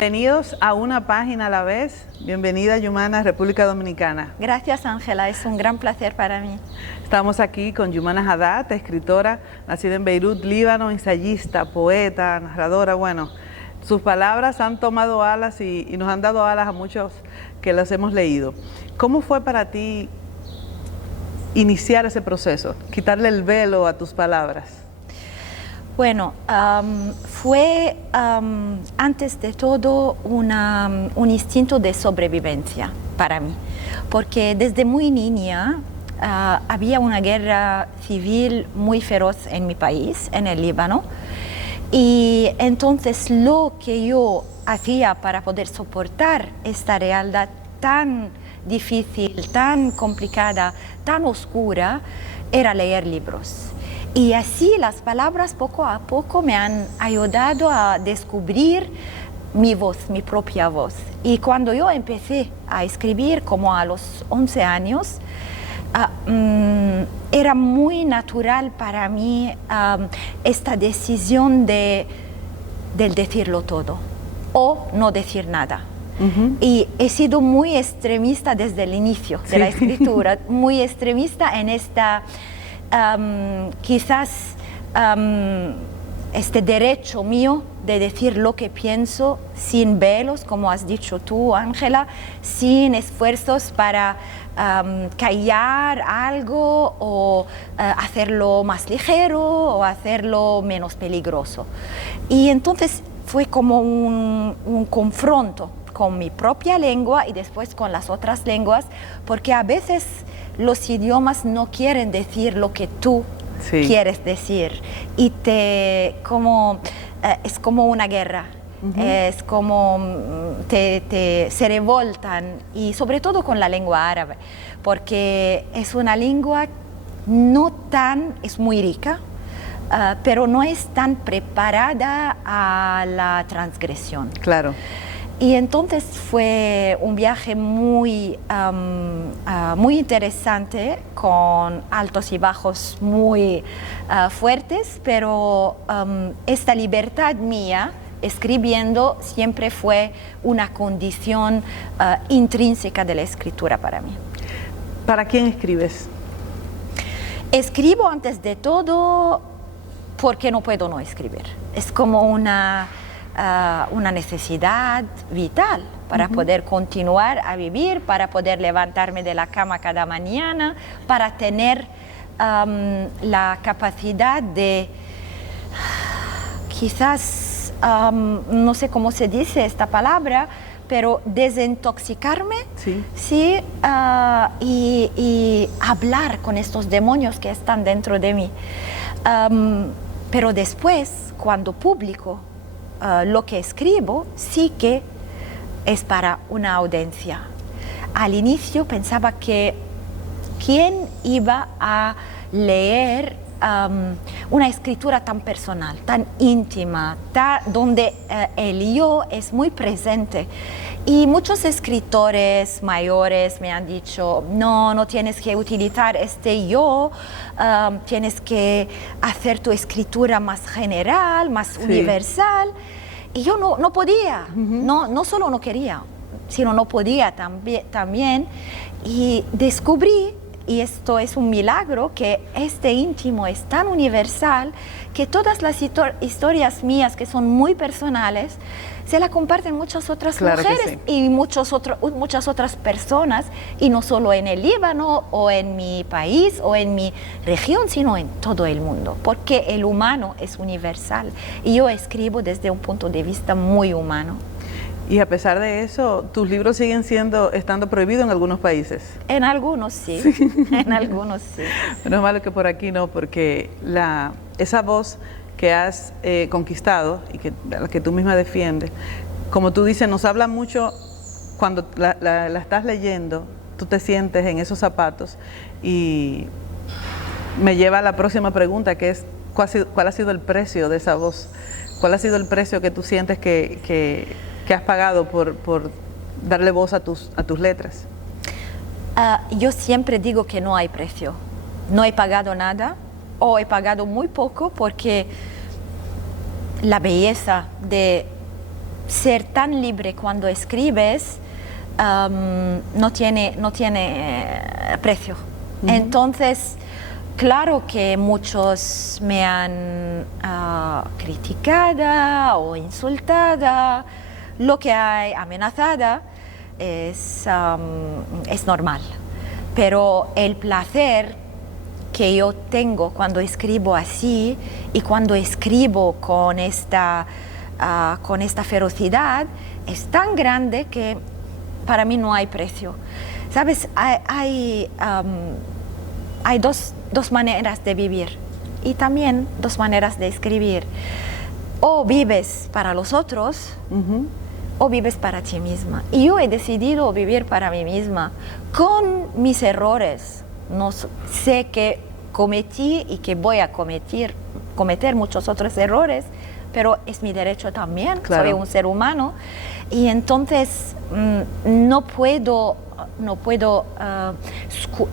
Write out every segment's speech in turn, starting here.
Bienvenidos a Una Página a la Vez. Bienvenida, Yumana, República Dominicana. Gracias, Ángela, es un gran placer para mí. Estamos aquí con Yumana Haddad, escritora, nacida en Beirut, Líbano, ensayista, poeta, narradora. Bueno, sus palabras han tomado alas y nos han dado alas a muchos que las hemos leído. ¿Cómo fue para ti iniciar ese proceso, quitarle el velo a tus palabras? Bueno, fue antes de todo un instinto de sobrevivencia para mí, porque desde muy niña había una guerra civil muy feroz en mi país, en el Líbano, y entonces lo que yo hacía para poder soportar esta realidad tan difícil, tan complicada, tan oscura, era leer libros. Y así las palabras poco a poco me han ayudado a descubrir mi voz, mi propia voz. Y cuando yo empecé a escribir, como a los 11 años, era muy natural para mí esta decisión del decirlo todo o no decir nada. Y he sido muy extremista desde el inicio de la escritura, muy extremista en esta... quizás este derecho mío de decir lo que pienso sin velos, como has dicho tú, Ángela, sin esfuerzos para callar algo o hacerlo más ligero o hacerlo menos peligroso. Y entonces fue como un confronto con mi propia lengua y después con las otras lenguas, porque a veces los idiomas no quieren decir lo que tú quieres decir y es como una guerra, es como se revoltan, y sobre todo con la lengua árabe, porque es una lengua es muy rica, pero no es tan preparada a la transgresión. Claro. Y entonces fue un viaje muy interesante, con altos y bajos muy fuertes, pero esta libertad mía escribiendo siempre fue una condición intrínseca de la escritura para mí. ¿Para quién escribes? Escribo antes de todo porque no puedo no escribir. Es como una necesidad vital para poder continuar a vivir, para poder levantarme de la cama cada mañana, para tener la capacidad de, quizás, no sé cómo se dice esta palabra, pero desintoxicarme, y hablar con estos demonios que están dentro de mí. Pero después, cuando publico lo que escribo, sí que es para una audiencia. Al inicio pensaba que ¿quién iba a leer una escritura tan personal, tan íntima, donde el yo es muy presente? Y muchos escritores mayores me han dicho, no tienes que utilizar este yo, tienes que hacer tu escritura más general, más universal. Y yo no podía, no solo no quería, sino no podía también. Y descubrí, y esto es un milagro, que este íntimo es tan universal que todas las historias mías, que son muy personales, se la comparten muchas otras mujeres y muchas otras personas, y no solo en el Líbano o en mi país o en mi región, sino en todo el mundo, porque el humano es universal y yo escribo desde un punto de vista muy humano. Y a pesar de eso, tus libros siguen estando prohibidos en algunos países. En algunos sí, en algunos sí. No es malo que por aquí no, porque esa voz que has conquistado y la que tú misma defiendes, como tú dices, nos habla mucho cuando la estás leyendo, tú te sientes en esos zapatos, y me lleva a la próxima pregunta, que es ¿cuál ha sido el precio de esa voz? ¿Cuál ha sido el precio que tú sientes que has pagado por darle voz a tus letras? Yo siempre digo que no hay precio. No he pagado nada, o he pagado muy poco, porque la belleza de ser tan libre cuando escribes no tiene precio. Entonces, claro que muchos me han criticado o insultado, lo que hay amenazada es normal. Pero el placer que yo tengo cuando escribo así y cuando escribo con esta ferocidad es tan grande que para mí no hay precio. ¿Sabes? Hay dos maneras de vivir y también dos maneras de escribir. O vives para los otros o vives para ti misma. Y yo he decidido vivir para mí misma con mis errores. No sé que cometí y que voy a cometer muchos otros errores, pero es mi derecho también. Claro. Soy un ser humano y entonces no puedo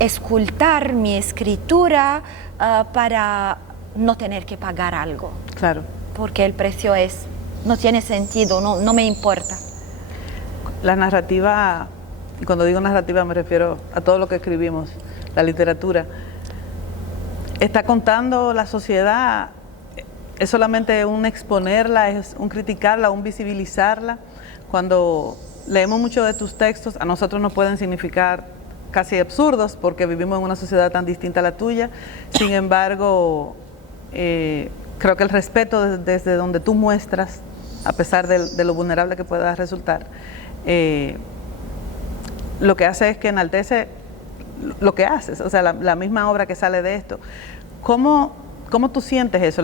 escultar mi escritura para no tener que pagar algo. Claro. Porque el precio no tiene sentido, no me importa. La narrativa, y cuando digo narrativa me refiero a todo lo que escribimos, la literatura, está contando la sociedad. Es solamente un exponerla, es un criticarla, un visibilizarla. Cuando leemos muchos de tus textos, a nosotros nos pueden significar casi absurdos porque vivimos en una sociedad tan distinta a la tuya. Sin embargo, creo que el respeto desde donde tú muestras, a pesar de lo vulnerable que pueda resultar, lo que hace es que enaltece lo que haces, o sea, la misma obra que sale de esto. ¿Cómo tú sientes eso?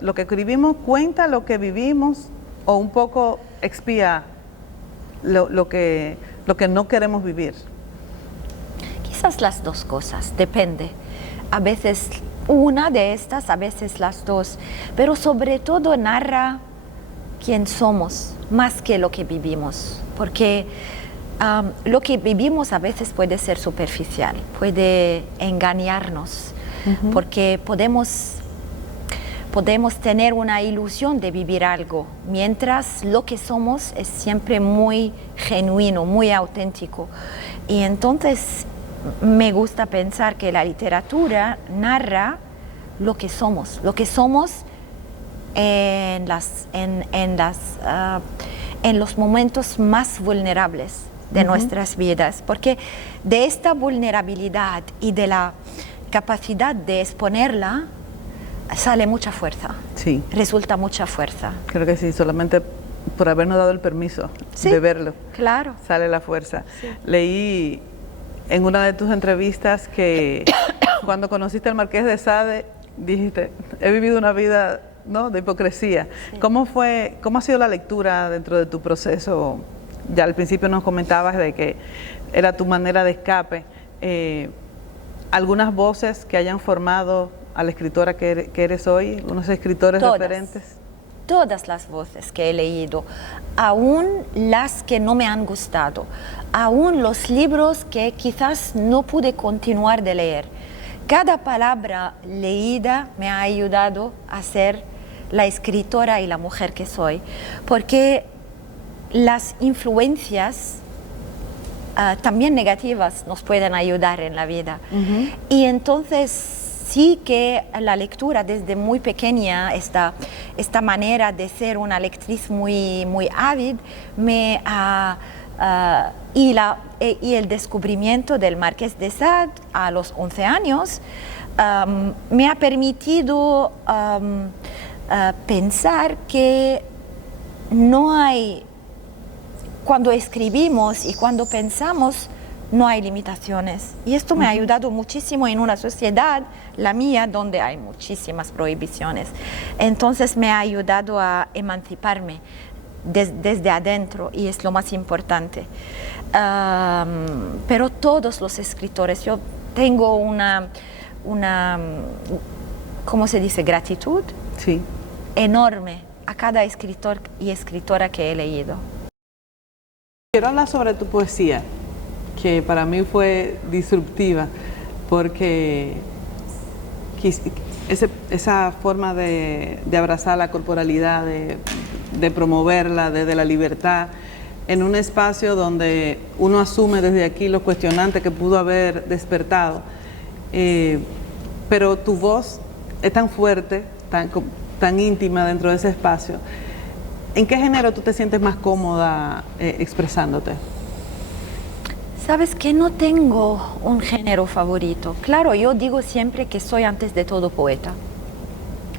¿Lo que escribimos cuenta lo que vivimos o un poco expía lo que no queremos vivir? Quizás las dos cosas, depende. A veces una de estas, a veces las dos, pero sobre todo narra quién somos más que lo que vivimos, porque lo que vivimos a veces puede ser superficial, puede engañarnos, porque podemos tener una ilusión de vivir algo, mientras lo que somos es siempre muy genuino, muy auténtico. Y entonces me gusta pensar que la literatura narra lo que somos en los momentos más vulnerables de nuestras vidas, porque de esta vulnerabilidad y de la capacidad de exponerla sale mucha fuerza. Sí. Resulta mucha fuerza. Creo que sí, solamente por habernos dado el permiso de verlo. Claro. Sale la fuerza. Sí. Leí en una de tus entrevistas que cuando conociste al Marqués de Sade, dijiste, he vivido una vida, ¿no?, de hipocresía. Sí. ¿Cómo ha sido la lectura dentro de tu proceso? Ya al principio nos comentabas de que era tu manera de escape. ¿Algunas voces que hayan formado a la escritora que eres hoy? ¿Unos escritores referentes? Todas las voces que he leído, aún las que no me han gustado, aún los libros que quizás no pude continuar de leer. Cada palabra leída me ha ayudado a ser la escritora y la mujer que soy, porque las influencias también negativas nos pueden ayudar en la vida. Y entonces sí que la lectura desde muy pequeña, esta manera de ser una lectriz muy ávida, y el descubrimiento del Marqués de Sade a los 11 años me ha permitido pensar que no hay, cuando escribimos y cuando pensamos, no hay limitaciones. Y esto me ha ayudado muchísimo en una sociedad, la mía, donde hay muchísimas prohibiciones. Entonces me ha ayudado a emanciparme desde adentro, y es lo más importante. Pero todos los escritores, yo tengo una ¿cómo se dice?, gratitud enorme a cada escritor y escritora que he leído. Quiero hablar sobre tu poesía, que para mí fue disruptiva, porque esa forma de abrazar la corporalidad, de promoverla desde la libertad, en un espacio donde uno asume desde aquí lo cuestionante que pudo haber despertado. Pero tu voz es tan fuerte, tan íntima dentro de ese espacio. ¿En qué género tú te sientes más cómoda expresándote? Sabes que no tengo un género favorito. Claro, yo digo siempre que soy antes de todo poeta.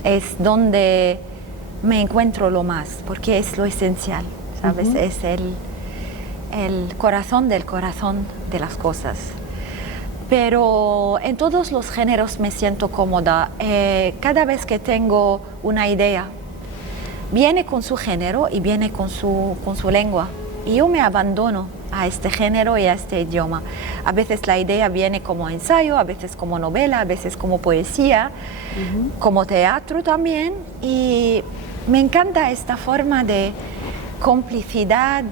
Es donde me encuentro lo más, porque es lo esencial, ¿sabes? Es el corazón del corazón de las cosas. Pero en todos los géneros me siento cómoda. Cada vez que tengo una idea, viene con su género y viene con su lengua. Y yo me abandono a este género y a este idioma. A veces la idea viene como ensayo, a veces como novela, a veces como poesía, como teatro también. Y me encanta esta forma de complicidad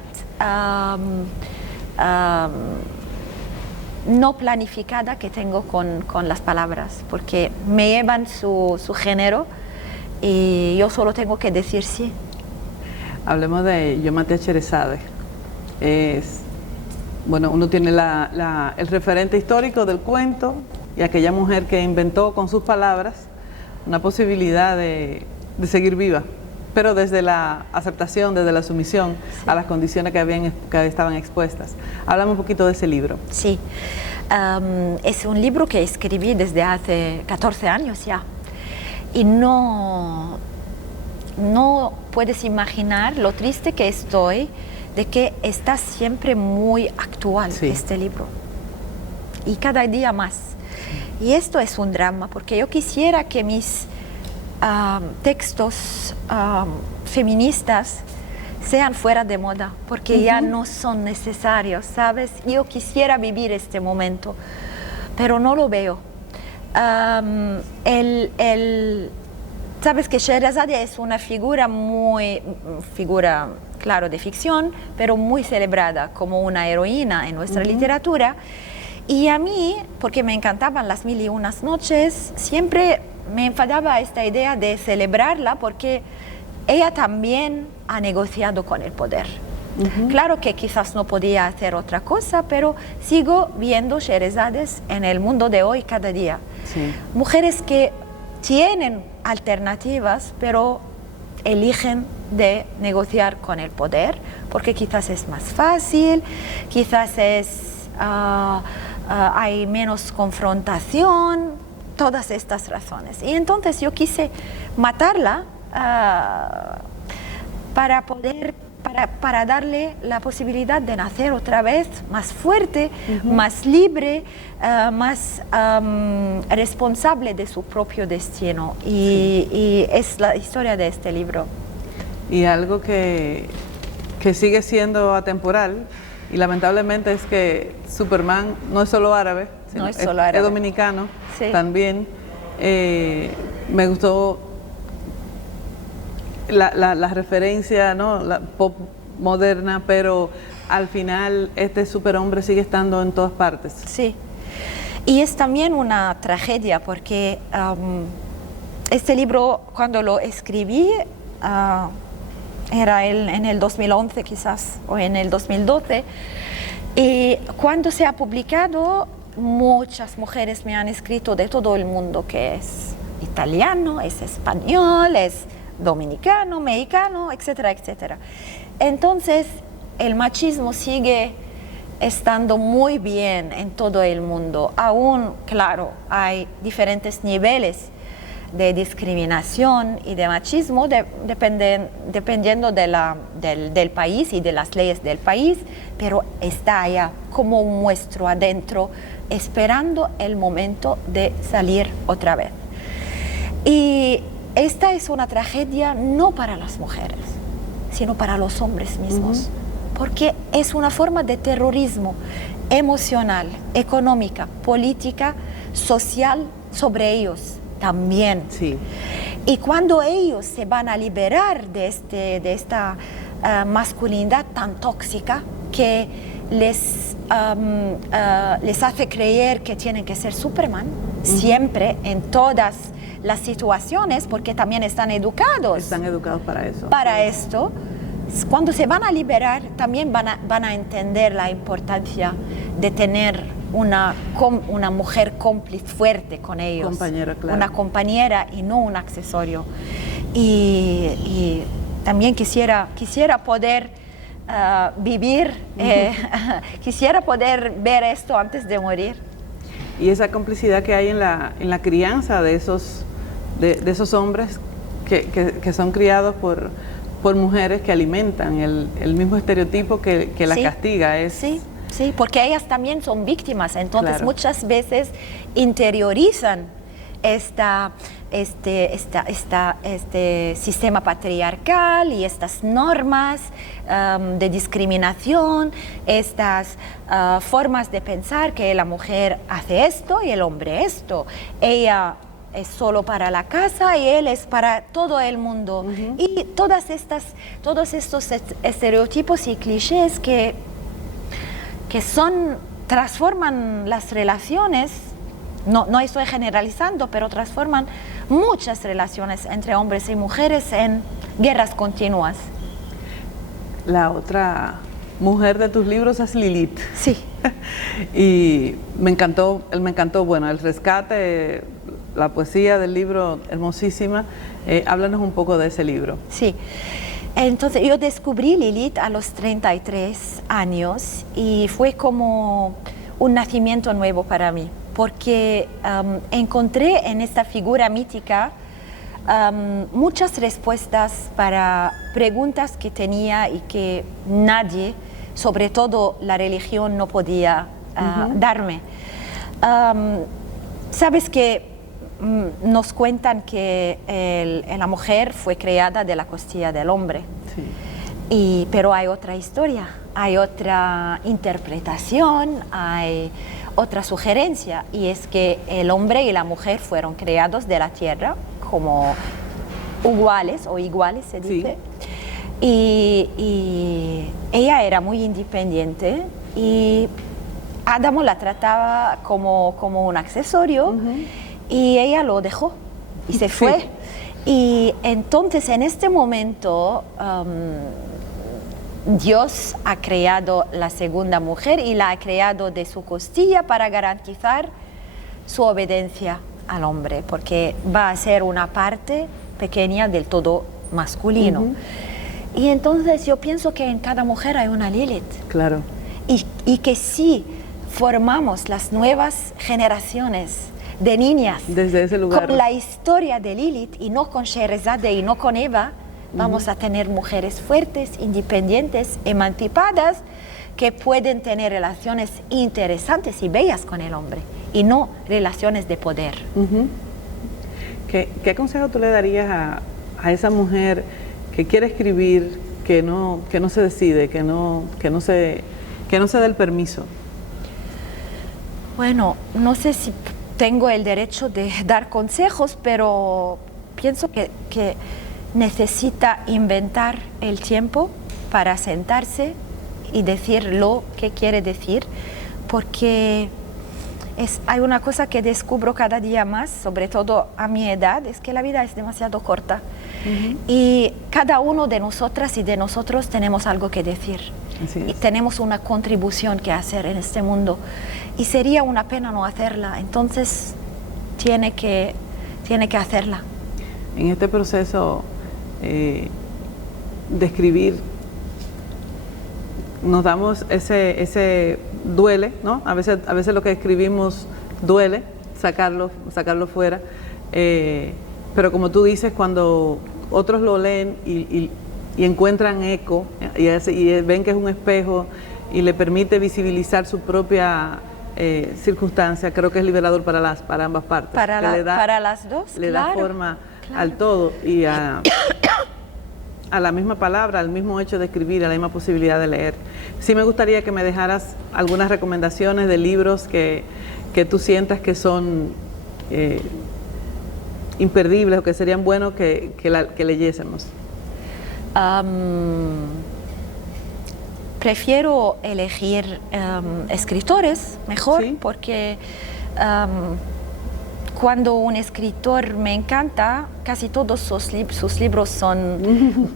no planificada que tengo con las palabras, porque me llevan su género y yo solo tengo que decir sí. Hablemos de Yomatia Cherezade. Bueno, uno tiene el referente histórico del cuento y aquella mujer que inventó con sus palabras una posibilidad de seguir viva, pero desde la aceptación, desde la sumisión a las condiciones que estaban expuestas. Háblame un poquito de ese libro. Sí, es un libro que escribí desde hace 14 años ya. Y no puedes imaginar lo triste que estoy de que está siempre muy actual este libro. Y cada día más. Y esto es un drama, porque yo quisiera que mis textos feministas sean fuera de moda, porque ya no son necesarios, ¿sabes? Yo quisiera vivir este momento, pero no lo veo. Sabes que Sherazade es una figura claro, de ficción, pero muy celebrada como una heroína en nuestra literatura. Y a mí, porque me encantaban las mil y unas noches, siempre me enfadaba esta idea de celebrarla, porque ella también ha negociado con el poder. Claro que quizás no podía hacer otra cosa, pero sigo viendo Sherezades en el mundo de hoy cada día. Sí. Mujeres que tienen alternativas, pero eligen de negociar con el poder, porque quizás es más fácil, quizás hay menos confrontación, todas estas razones. Y entonces yo quise matarla para darle la posibilidad de nacer otra vez más fuerte, más libre, más responsable de su propio destino. Y es la historia de este libro. Y algo que sigue siendo atemporal, y lamentablemente, es que Superman no es solo árabe, sino es dominicano también. Me gustó la referencia, ¿no? La pop moderna, pero al final este superhombre sigue estando en todas partes. Sí, y es también una tragedia, porque este libro, cuando lo escribí, era en el 2011 quizás, o en el 2012, y cuando se ha publicado, muchas mujeres me han escrito de todo el mundo, que es italiano, es español, es dominicano, mexicano, etcétera, etcétera. Entonces, el machismo sigue estando muy bien en todo el mundo. Aún, claro, hay diferentes niveles de discriminación y de machismo dependiendo del país y de las leyes del país, pero está allá como un monstruo adentro, esperando el momento de salir otra vez. Y esta es una tragedia no para las mujeres, sino para los hombres mismos, porque es una forma de terrorismo emocional, económica, política, social sobre ellos también. Sí. Y cuando ellos se van a liberar de esta masculinidad tan tóxica que les hace creer que tienen que ser Superman, siempre, en todas las situaciones porque también están educados. Están educados para eso. Para esto, cuando se van a liberar, también van a entender la importancia de tener una mujer cómplice fuerte con ellos. Compañera, claro. Una compañera y no un accesorio. Y también quisiera poder vivir, quisiera poder ver esto antes de morir. Y esa complicidad que hay en la crianza de esos hombres que son criados por mujeres que alimentan el mismo estereotipo que la Sí, castiga. Sí, porque ellas también son víctimas, entonces Claro. muchas veces interiorizan este sistema patriarcal y estas normas de discriminación, estas formas de pensar que la mujer hace esto y el hombre esto. Ella es solo para la casa y él es para todo el mundo. Y todos estos estereotipos y clichés que transforman las relaciones, no estoy generalizando, pero transforman muchas relaciones entre hombres y mujeres en guerras continuas. La otra mujer de tus libros es Lilith. Sí. Y me encantó, bueno, el rescate, la poesía del libro, hermosísima. Háblanos un poco de ese libro. Sí. Entonces yo descubrí Lilith a los 33 años y fue como un nacimiento nuevo para mí, porque encontré en esta figura mítica muchas respuestas para preguntas que tenía y que nadie, sobre todo la religión, no podía darme. Sabes que nos cuentan que la mujer fue creada de la costilla del hombre. Sí. Pero hay otra historia, hay otra interpretación, hay otra sugerencia, y es que el hombre y la mujer fueron creados de la tierra como iguales se dice. Sí. Y ella era muy independiente y Adamo la trataba como un accesorio. Y ella lo dejó y se fue. Sí. Y entonces en este momento Dios ha creado la segunda mujer y la ha creado de su costilla para garantizar su obediencia al hombre, porque va a ser una parte pequeña del todo masculino. Y entonces yo pienso que en cada mujer hay una Lilith. Claro. Y que si formamos las nuevas generaciones de niñas desde ese lugar, con la historia de Lilith y no con Sherazade y no con Eva, vamos a tener mujeres fuertes, independientes, emancipadas, que pueden tener relaciones interesantes y bellas con el hombre y no relaciones de poder. ¿Qué consejo tú le darías a esa mujer que quiere escribir, que no se decide, que no se da el permiso? Bueno, no sé si tengo el derecho de dar consejos, pero pienso que necesita inventar el tiempo para sentarse y decir lo que quiere decir, porque hay una cosa que descubro cada día más, sobre todo a mi edad, es que la vida es demasiado corta. Y cada uno de nosotras y de nosotros tenemos algo que decir. Y tenemos una contribución que hacer en este mundo. Y sería una pena no hacerla. Entonces, tiene que hacerla. En este proceso de escribir, nos damos ese duele, ¿no? A veces lo que escribimos duele, sacarlo fuera. Pero como tú dices, cuando otros lo leen y encuentran eco y ven que es un espejo y le permite visibilizar su propia circunstancia, creo que es liberador para ambas partes. Para las dos, le claro, da forma claro. al todo y a la misma palabra, al mismo hecho de escribir, a la misma posibilidad de leer. Sí me gustaría que me dejaras algunas recomendaciones de libros que tú sientas que son imperdibles o que serían buenos que leyésemos. Prefiero elegir escritores mejor, ¿Sí? porque cuando un escritor me encanta, casi todos sus libros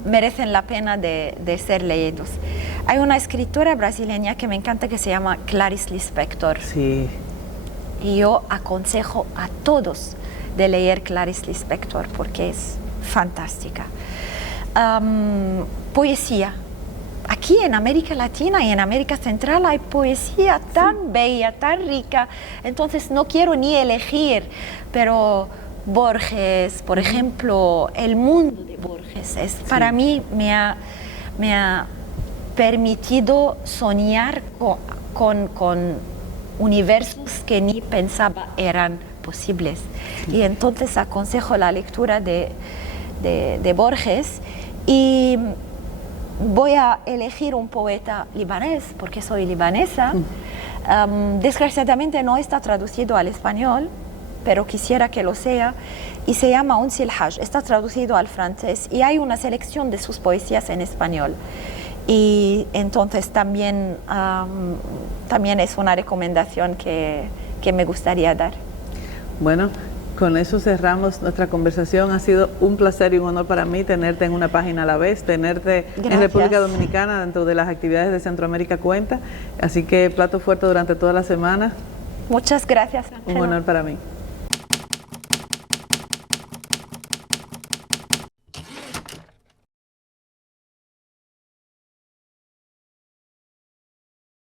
merecen la pena de ser leídos. Hay una escritora brasileña que me encanta que se llama Clarice Lispector. Sí. Y yo aconsejo a todos de leer Clarice Lispector porque es fantástica. Poesía. Aquí en América Latina y en América Central hay poesía tan bella, tan rica, entonces no quiero ni elegir, pero Borges, por ejemplo, el mundo de Borges, para mí me ha permitido soñar con universos que ni pensaba eran posibles. Y entonces aconsejo la lectura de Borges, y voy a elegir un poeta libanés porque soy libanesa. Desgraciadamente no está traducido al español, pero quisiera que lo sea, y se llama Unsi El-Hajj. Está traducido al francés y hay una selección de sus poesías en español. Y entonces también es una recomendación que me gustaría dar. Bueno, con eso cerramos nuestra conversación. Ha sido un placer y un honor para mí tenerte en Una Página a la Vez, tenerte en República Dominicana dentro de las actividades de Centroamérica Cuenta. Así que plato fuerte durante toda la semana. Muchas gracias, Ángela. Un honor para mí.